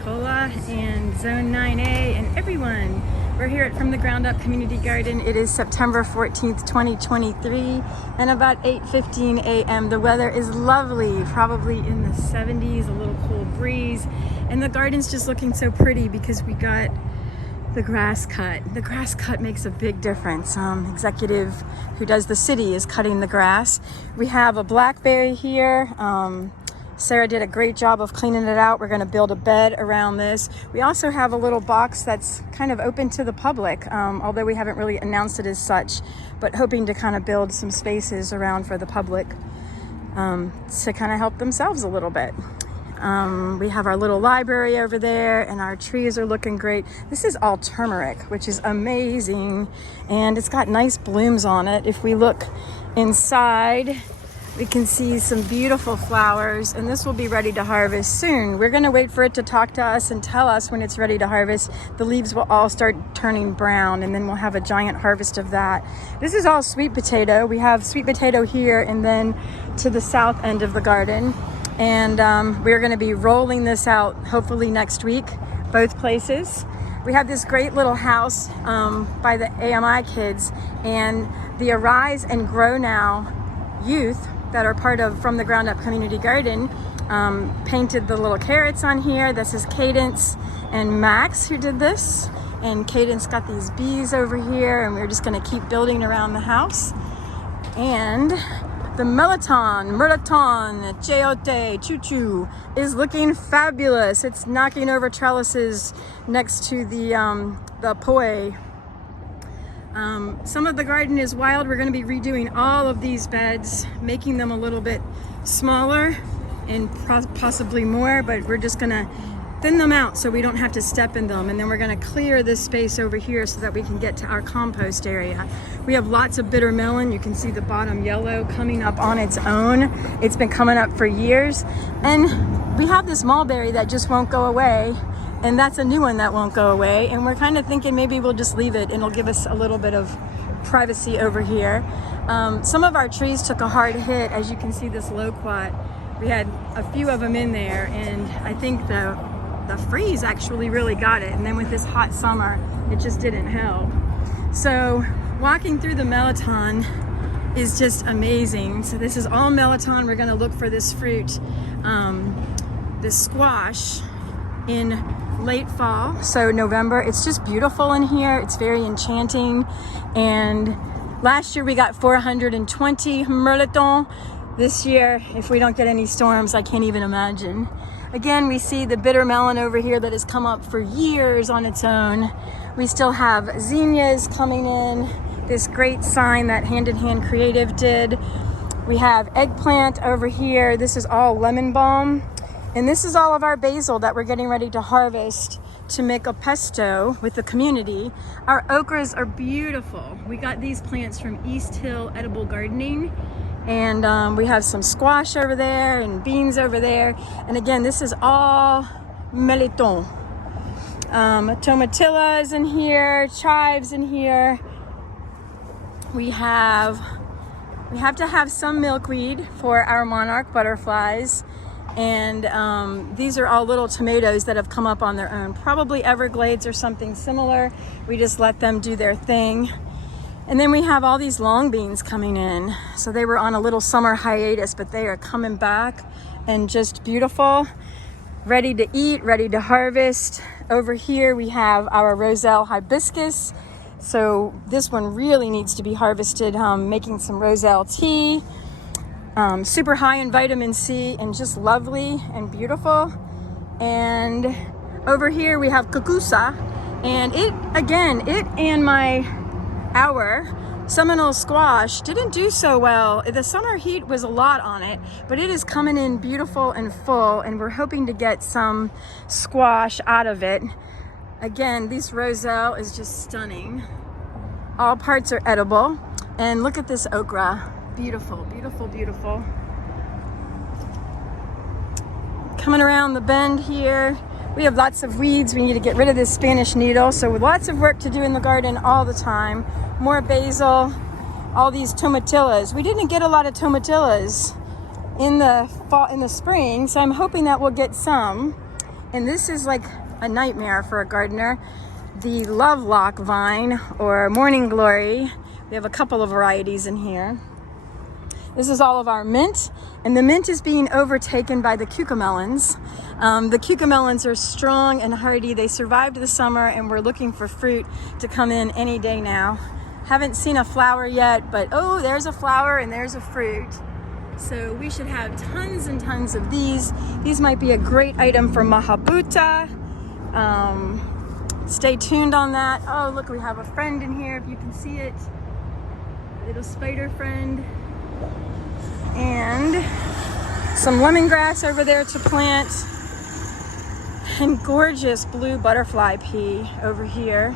Nicola and Zone 9A and everyone. We're here at From the Ground Up Community Garden. It is September 14th, 2023 and about 8:15 a.m. The weather is lovely, probably in the 70s, a little cool breeze. And the garden's just looking so pretty because we got the grass cut. The grass cut makes a big difference. Executive who does the city is cutting the grass. We have a blackberry here. Sarah did a great job of cleaning it out. We're going to build a bed around this. We also have a little box that's kind of open to the public, although we haven't really announced it as such, but hoping to kind of build some spaces around for the public to kind of help themselves a little bit. We have our little library over there and our trees are looking great. This is all turmeric, which is amazing, and it's got nice blooms on it. If we look inside, we can see some beautiful flowers, and this will be ready to harvest soon. We're going to wait for it to talk to us and tell us when it's ready to harvest. The leaves will all start turning brown, and then we'll have a giant harvest of that. This is all sweet potato. We have sweet potato here and then to the south end of the garden. And we're going to be rolling this out hopefully next week, both places. We have this great little house by the AMI kids, and the Arise and Grow Now youth that are part of From the Ground Up Community Garden painted the little carrots on here. This is Cadence and Max who did this. And Cadence got these bees over here, and we're just going to keep building around the house. And the Melaton, Chayote, Choo Choo is looking fabulous. It's knocking over trellises next to the poi. Some of the garden is wild. We're going to be redoing all of these beds, making them a little bit smaller and possibly more, but we're just going to thin them out so we don't have to step in them. And then we're going to clear this space over here so that we can get to our compost area. We have lots of bitter melon. You can see the bottom yellow coming up on its own. It's been coming up for years. And we have this mulberry that just won't go away. And that's a new one that won't go away. And we're kind of thinking maybe we'll just leave it and it'll give us a little bit of privacy over here. Some of our trees took a hard hit. As you can see, this loquat, we had a few of them in there, and I think the freeze actually really got it. And then with this hot summer, it just didn't help. So walking through the Melaton is just amazing. So this is all Melaton. We're gonna look for this fruit, this squash, in late fall, so November. It's just beautiful in here. It's very enchanting. And last year we got 420 Merleton. This year, if we don't get any storms, I can't even imagine. Again, we see the bitter melon over here that has come up for years on its own. We still have zinnias coming in, this great sign that Hand in Hand Creative did. We have eggplant over here. This is all lemon balm. And this is all of our basil that we're getting ready to harvest to make a pesto with the community. Our okras are beautiful. We got these plants from East Hill Edible Gardening. And we have some squash over there and beans over there. And again, this is all Meliton. Tomatilla is in here, chives in here. We have to have some milkweed for our monarch butterflies. And these are all little tomatoes that have come up on their own, probably Everglades or something similar. We just let them do their thing. And then we have all these long beans coming in. So they were on a little summer hiatus, but they are coming back and just beautiful, ready to eat, ready to harvest. Over here we have our Roselle hibiscus. So this one really needs to be harvested, making some Roselle tea. Super high in vitamin C and just lovely and beautiful. And over here we have Cucusa, and it and our Seminole squash didn't do so well. The summer heat was a lot on it, but it is coming in beautiful and full, and we're hoping to get some squash out of it. Again, this Roselle is just stunning. All parts are edible. And look at this okra. Beautiful, beautiful, beautiful. Coming around the bend here, we have lots of weeds. We need to get rid of this Spanish needle. So lots of work to do in the garden all the time. More basil, all these tomatillas. We didn't get a lot of tomatillas in the fall, in the spring, so I'm hoping that we'll get some. And this is like a nightmare for a gardener. The Lovelock vine, or Morning Glory. We have a couple of varieties in here. This is all of our mint, and the mint is being overtaken by the cucamelons. The cucamelons are strong and hardy. They survived the summer, and we're looking for fruit to come in any day now. Haven't seen a flower yet, but oh, there's a flower and there's a fruit. So we should have tons and tons of these. These might be a great item for Mahabuta. Stay tuned on that. Oh, look, we have a friend in here, if you can see it. A little spider friend. And some lemongrass over there to plant. And gorgeous blue butterfly pea over here.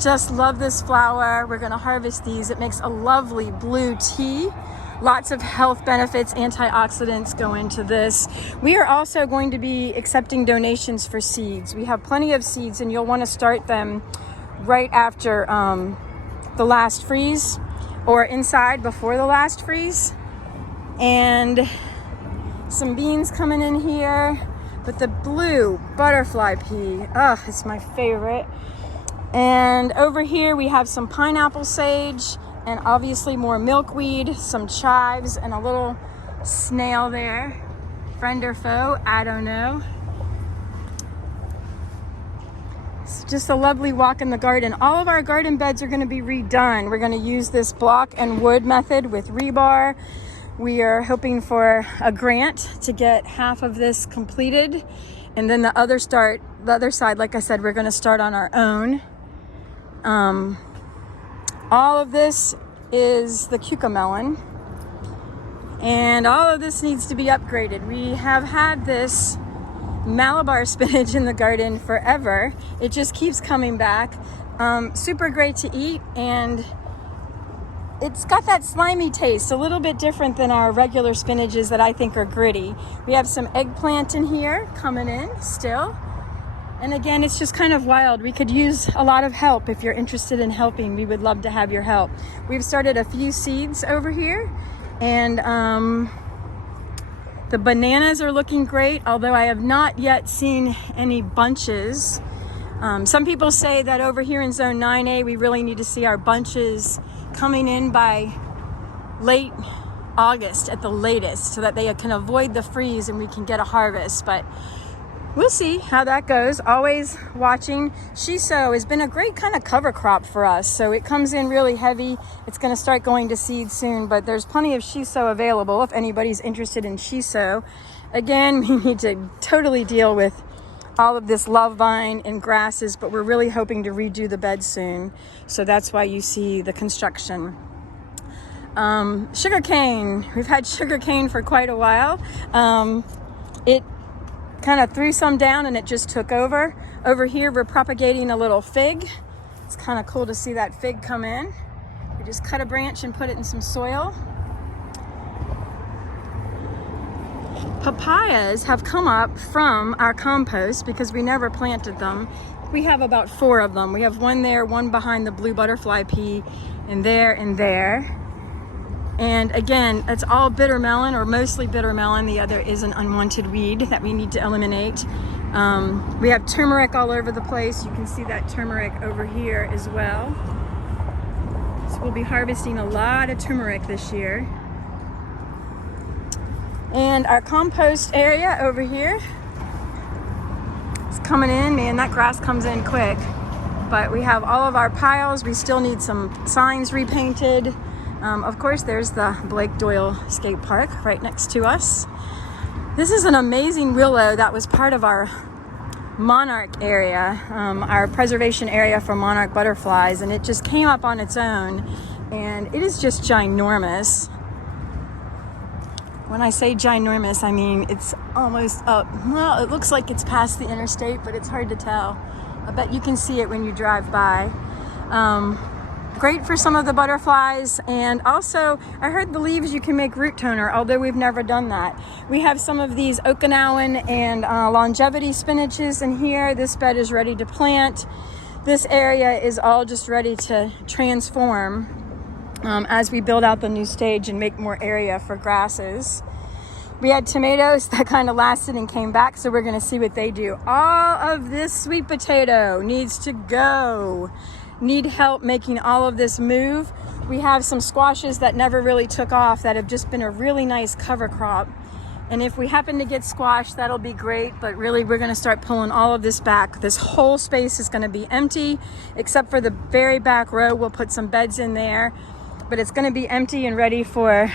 Just love this flower. We're gonna harvest these. It makes a lovely blue tea. Lots of health benefits, antioxidants go into this. We are also going to be accepting donations for seeds. We have plenty of seeds, and you'll want to start them right after the last freeze, or inside before the last freeze. And some beans coming in here, but the blue butterfly pea, oh, it's my favorite. And over here we have some pineapple sage, and obviously more milkweed, some chives, and a little snail there. Friend or foe, I don't know. It's just a lovely walk in the garden. All of our garden beds are gonna be redone. We're gonna use this block and wood method with rebar. We are hoping for a grant to get half of this completed. And then the other side, like I said, we're gonna start on our own. All of this is the cucamelon, and all of this needs to be upgraded. We have had this Malabar spinach in the garden forever. It just keeps coming back. Super great to eat, and it's got that slimy taste, a little bit different than our regular spinaches that I think are gritty. We have some eggplant in here coming in still. And again, it's just kind of wild. We could use a lot of help. If you're interested in helping, we would love to have your help. We've started a few seeds over here, and the bananas are looking great, although I have not yet seen any bunches. Some people say that over here in Zone 9A, we really need to see our bunches coming in by late August at the latest, so that they can avoid the freeze and we can get a harvest. But we'll see how that goes. Always watching. Shiso has been a great kind of cover crop for us. So it comes in really heavy. It's going to start going to seed soon, but there's plenty of shiso available if anybody's interested in shiso. Again, we need to totally deal with all of this love vine and grasses, but we're really hoping to redo the bed soon. So that's why you see the construction. Sugarcane. We've had sugarcane for quite a while. It kind of threw some down and it just took over. Over here we're propagating a little fig. It's kind of cool to see that fig come in. We just cut a branch and put it in some soil. Papayas have come up from our compost because we never planted them. We have about 4 of them. We have one there, one behind the blue butterfly pea, and there and there. And again, it's all bitter melon, or mostly bitter melon. The other is an unwanted weed that we need to eliminate. We have turmeric all over the place. You can see that turmeric over here as well. So we'll be harvesting a lot of turmeric this year. And our compost area over here is coming in. Man, that grass comes in quick. But we have all of our piles. We still need some signs repainted. Of course, there's the Blake Doyle Skate Park right next to us. This is an amazing willow that was part of our monarch area, our preservation area for monarch butterflies, and it just came up on its own, and it is just ginormous. When I say ginormous, I mean it's almost up. Well, it looks like it's past the interstate, but it's hard to tell. I bet you can see it when you drive by. Great for some of the butterflies, and also I heard the leaves you can make root toner, although we've never done that. We have some of these Okinawan and longevity spinaches in here. This bed is ready to plant. This area is all just ready to transform as we build out the new stage and make more area for grasses. We had tomatoes that kind of lasted and came back, so we're gonna see what they do. All of this sweet potato needs to go. Need help making all of this move. We have some squashes that never really took off that have just been a really nice cover crop. And if we happen to get squash, that'll be great, but really we're gonna start pulling all of this back. This whole space is gonna be empty, except for the very back row. We'll put some beds in there, but it's gonna be empty and ready for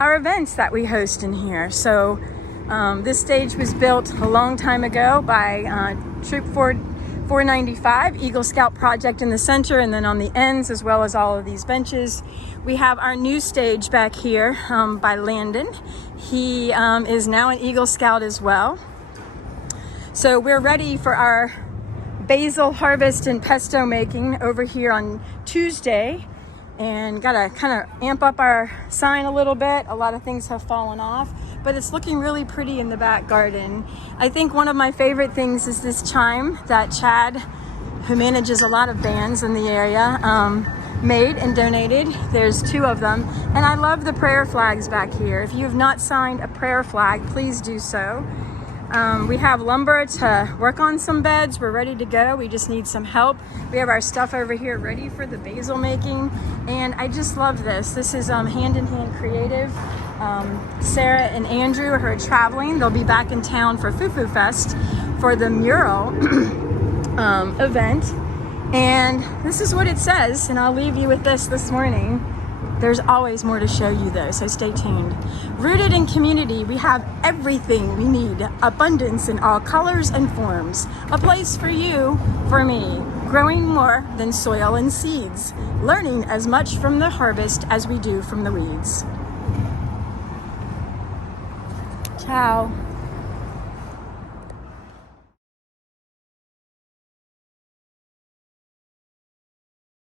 our events that we host in here. So this stage was built a long time ago by Troop 495, Eagle Scout Project in the center, and then on the ends, as well as all of these benches. We have our new stage back here by Landon. He is now an Eagle Scout as well. So we're ready for our basil harvest and pesto making over here on Tuesday. And gotta kind of amp up our sign a little bit. A lot of things have fallen off, but it's looking really pretty in the back garden. I think one of my favorite things is this chime that Chad, who manages a lot of bands in the area, made and donated. There's 2 of them. And I love the prayer flags back here. If you have not signed a prayer flag, please do so. We have lumber to work on some beds. We're ready to go. We just need some help. We have our stuff over here ready for the basil making. And I just love this. This is Hand in Hand Creative. Sarah and Andrew are traveling. They'll be back in town for Fufu Fest for the mural event. And this is what it says. And I'll leave you with this morning. There's always more to show you though, so stay tuned. Rooted in community, we have everything we need. Abundance in all colors and forms. A place for you, for me. Growing more than soil and seeds. Learning as much from the harvest as we do from the weeds. Ciao.